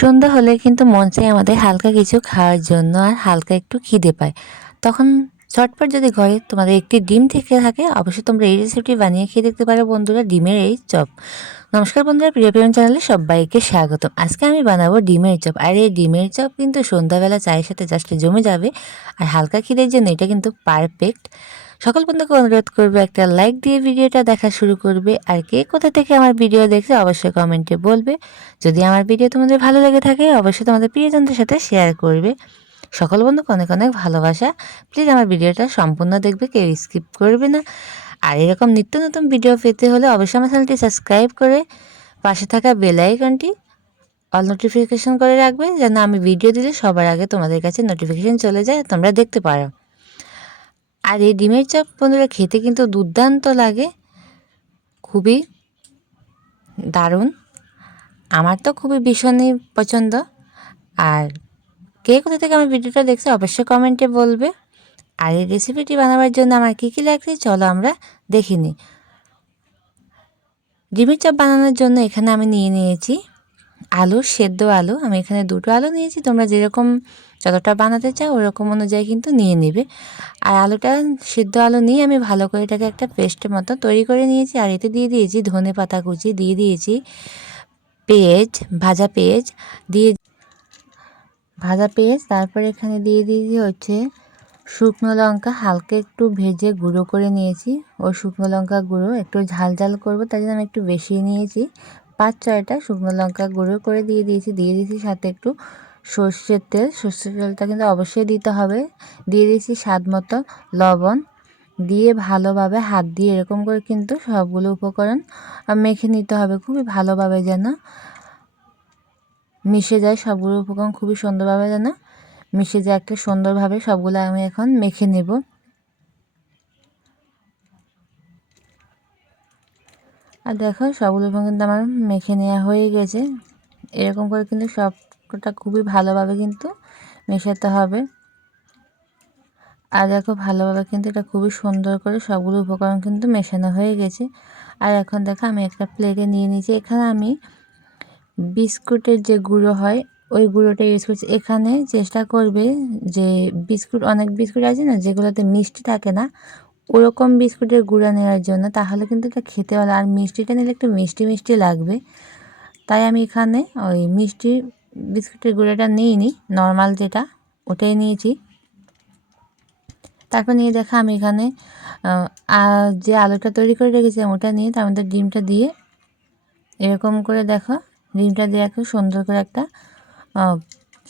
সন্ধ্যা হলে কিন্তু মন চায় আমাদের হালকা কিছু খাওয়ার জন্য আর হালকা একটু খিদে পায়। তখন ঝটপট যদি ঘরে তোমাদের একটি ডিম থেকে থাকে, অবশ্যই তোমরা এই রেসিপিটি বানিয়ে খেয়ে দেখতে পারো বন্ধুরা, ডিমের এই চপ। নমস্কার বন্ধুরা, প্রিয় প্রেম চ্যানেলে সবাইকে স্বাগতম। আজকে আমি বানাবো ডিমের চপ। আর এই ডিমের চপ কিন্তু সন্ধ্যাবেলা চায়ের সাথে জাস্ট জমে যাবে। আর হালকা খিদের জন্য এটা কিন্তু পারফেক্ট। সকল বন্ধুকে অনুরোধ করবে একটা লাইক দিয়ে ভিডিওটা দেখা শুরু করবে। আর কে কোথা থেকে আমার ভিডিও দেখছে অবশ্যই কমেন্টে বলবে। যদি আমার ভিডিও তোমাদের ভালো লেগে থাকে অবশ্যই তোমাদের প্রিয়জনদের সাথে শেয়ার করবে। সকল বন্ধুকে অনেক অনেক ভালোবাসা। প্লিজ আমার ভিডিওটা সম্পূর্ণ দেখবে, কেউ স্কিপ করবে না। আর এরকম নিত্য নতুন ভিডিও পেতে হলে অবশ্যই আমার চ্যানেলটি সাবস্ক্রাইব করে পাশে থাকা বেল আইকনটি অল নোটিফিকেশন করে রাখবে, যেন আমি ভিডিও দিলে সবার আগে তোমাদের কাছে নোটিফিকেশন চলে যায়, তোমরা দেখতে পারো। আর এই ডিমের চপ বন্ধুরা খেতে কিন্তু দুর্দান্ত লাগে, খুবই দারুণ। আমার তো খুবই ভীষণই পছন্দ। আর কে কোথা থেকে আমার ভিডিওটা দেখছে অবশ্যই কমেন্টে বলবে। আর এই রেসিপিটি বানাবার জন্য আমার কী কী লাগছে চলো আমরা দেখে নিই। ডিমের চপ বানানোর জন্য এখানে আমি নিয়ে নিয়েছি আলু, সেদ্ধ আলু। আমি এখানে 2টো আলু নিয়েছি, তোমরা যেরকম যতটা বানাতে চাও ওরকম অনুযায়ী কিন্তু নিয়ে নেবে। আর আলুটা, সিদ্ধ আলু নিয়ে আমি ভালো করে এটাকে একটা পেস্টের মতো তৈরি করে নিয়েছি। আর এতে দিয়ে দিয়েছি ধনে পাতা কুচি, দিয়ে দিয়েছি পেঁয়াজ, ভাজা পেঁয়াজ। তারপরে এখানে দিয়ে দিয়েছি হচ্ছে শুকনো লঙ্কা, হালকা একটু ভেজে গুঁড়ো করে নিয়েছি। ও শুকনো লঙ্কা গুঁড়ো একটু ঝাল ঝাল করবো, তাই জন্য আমি একটু বেশি নিয়েছি। 5-6টা শুকনো লঙ্কা গুঁড়ো করে দিয়ে দিয়েছি সাথে একটু সর্ষের তেলটা কিন্তু অবশ্যই দিতে হবে। দিয়ে দিয়েছি স্বাদ মতো লবণ। দিয়ে ভালোভাবে হাত দিয়ে এরকম করে কিন্তু সবগুলো উপকরণ মেখে নিতে হবে খুবই ভালোভাবে, যেন মিশে যায়। সবগুলো উপকরণ খুবই সুন্দরভাবে যেন মিশে যায় একটা সুন্দরভাবে। সবগুলো আমি এখন মেখে নেব। আর দেখো সবগুলো উপকরণ কিন্তু আমার মেখে নেওয়া হয়ে গেছে। এরকম করে কিন্তু সবটা খুবই ভালোভাবে কিন্তু মেশাতে হবে। আর দেখো ভালোভাবে কিন্তু এটা খুবই সুন্দর করে সবগুলো উপকরণ কিন্তু মেশানো হয়ে গেছে। আর এখন দেখো আমি একটা প্লেটে নিয়ে নিয়েছি। এখানে আমি বিস্কুটের যে গুঁড়ো হয় ওই গুঁড়োটা ইউজ করছি। এখানে চেষ্টা করবে যে অনেক বিস্কুট আছে না যেগুলোতে মিষ্টি থাকে না, ওরকম বিস্কুটের গুঁড়া নেওয়ার জন্য, তাহলে কিন্তু এটা খেতে ভালো। আর মিষ্টিটা নিলে একটু মিষ্টি মিষ্টি লাগবে, তাই আমি এখানে ওই মিষ্টি বিস্কুটের গুঁড়োটা নিইনি, নর্মাল যেটা ওটাই নিয়েছি। তারপর নিয়ে দেখো আমি এখানে যে আলুটা তৈরি করে রেখেছিলাম ওটা নিয়ে তার মধ্যে ডিমটা দিয়ে এরকম করে দেখো ডিমটা দিয়ে একটু সুন্দর করে একটা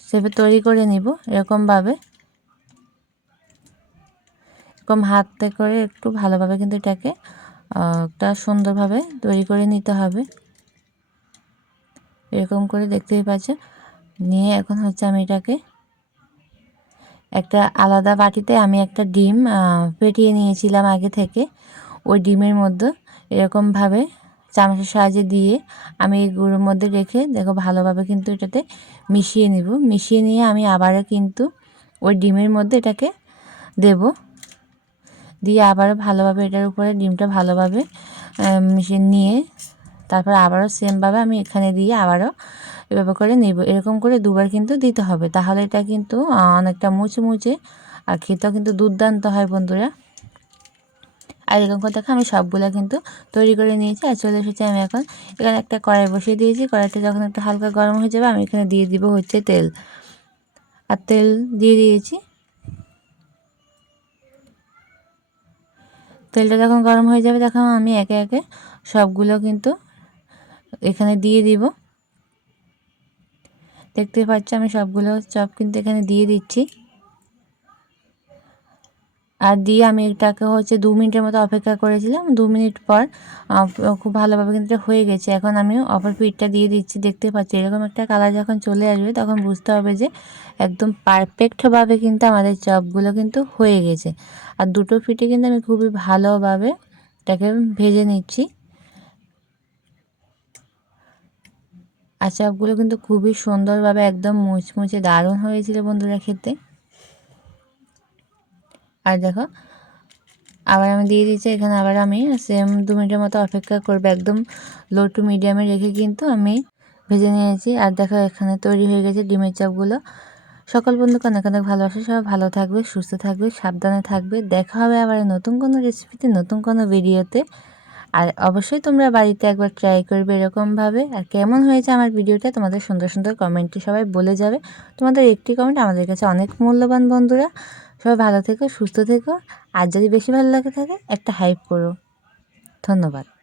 শেপে তৈরি করে নিব। এরকমভাবে এরকম হাতে করে একটু ভালোভাবে কিন্তু এটাকে একটা সুন্দরভাবে তৈরি করে নিতে হবে। এরকম করে দেখতেই পাচ্ছ। নিয়ে এখন হচ্ছে আমি এটাকে একটা আলাদা বাটিতে আমি একটা ডিম ফেটিয়ে নিয়েছিলাম আগে থেকে, ওই ডিমের মধ্যে এরকমভাবে চামচের সাহায্যে দিয়ে আমি এই গুঁড়োর মধ্যে রেখে দেখো ভালোভাবে কিন্তু এটাতে মিশিয়ে নিব। মিশিয়ে নিয়ে আমি আবারও কিন্তু ওই ডিমের মধ্যে এটাকে দেব, দিয়ে আবারও ভালোভাবে এটার উপরে ডিমটা ভালোভাবে মিশিয়ে নিয়ে তারপর আবারও সেমভাবে আমি এখানে দিয়ে আবারও এভাবে করে নেব। এরকম করে দুবার কিন্তু দিতে হবে, তাহলে এটা কিন্তু অনেকটা মুচে মুচে আর খেতেও কিন্তু দুর্দান্ত হয় বন্ধুরা। আর এরকম করে দেখো আমি সবগুলো কিন্তু তৈরি করে নিয়েছি। আর চলে এসেছি আমি এখন এখানে একটা কড়াই বসিয়ে দিয়েছি। কড়াইটা যখন একটু হালকা গরম হয়ে যাবে আমি এখানে দিয়ে দিব হচ্ছে তেল। আর তেল দিয়ে দিয়েছি। তেলটা যখন গরম হয়ে যাবে তখন আমি একে একে সবগুলো কিন্তু এখানে দিয়ে দিব। দেখতে পাচ্ছ আমি সবগুলো চপ কিন্তু এখানে দিয়ে দিচ্ছি। আর দিয়ে আমি এটাকে হচ্ছে 2 মিনিটের মতো অপেক্ষা করেছিলাম। 2 মিনিট পর খুব ভালোভাবে কিন্তু হয়ে গেছে। এখন আমি অপর পিঠটা দিয়ে দিচ্ছি। দেখতে পাচ্ছি এরকম একটা কালার যখন চলে আসবে তখন বুঝতে হবে যে একদম পারফেক্টভাবে কিন্তু আমাদের চপগুলো কিন্তু হয়ে গেছে। আর দুটো পিঠে কিন্তু আমি খুবই ভালোভাবে এটাকে ভেজে নিচ্ছি। আর চপগুলো কিন্তু খুবই সুন্দরভাবে একদম মুচমুচে দারুণ হয়েছিল বন্ধুরা খেতে। আর দেখো আবার আমি দিয়ে দিচ্ছি এখানে। আবার আমি সেম 2 মিনিটের মতো অপেক্ষা করবো, একদম লো টু মিডিয়ামে রেখে কিন্তু আমি ভেজে নিয়েছি। আর দেখো এখানে তৈরি হয়ে গেছে ডিমের চপগুলো। সকল বন্ধুকে অনেক অনেক ভালোবাসা। সবাই ভালো থাকবে, সুস্থ থাকবে, সাবধানে থাকবে। দেখা হবে আবার নতুন কোনো রেসিপিতে, নতুন কোনো ভিডিওতে। আর অবশ্যই তোমরা বাড়িতে একবার ট্রাই করবে এরকমভাবে। আর কেমন হয়েছে আমার ভিডিওটা তোমাদের সুন্দর সুন্দর কমেন্টে সবাই বলে যাবে। তোমাদের একটি কমেন্ট আমাদের কাছে অনেক মূল্যবান বন্ধুরা। সবাই ভালো থেকো, সুস্থ থেকো। আর যদি বেশি ভালো লাগে থাকে একটা হাইপ করো। ধন্যবাদ।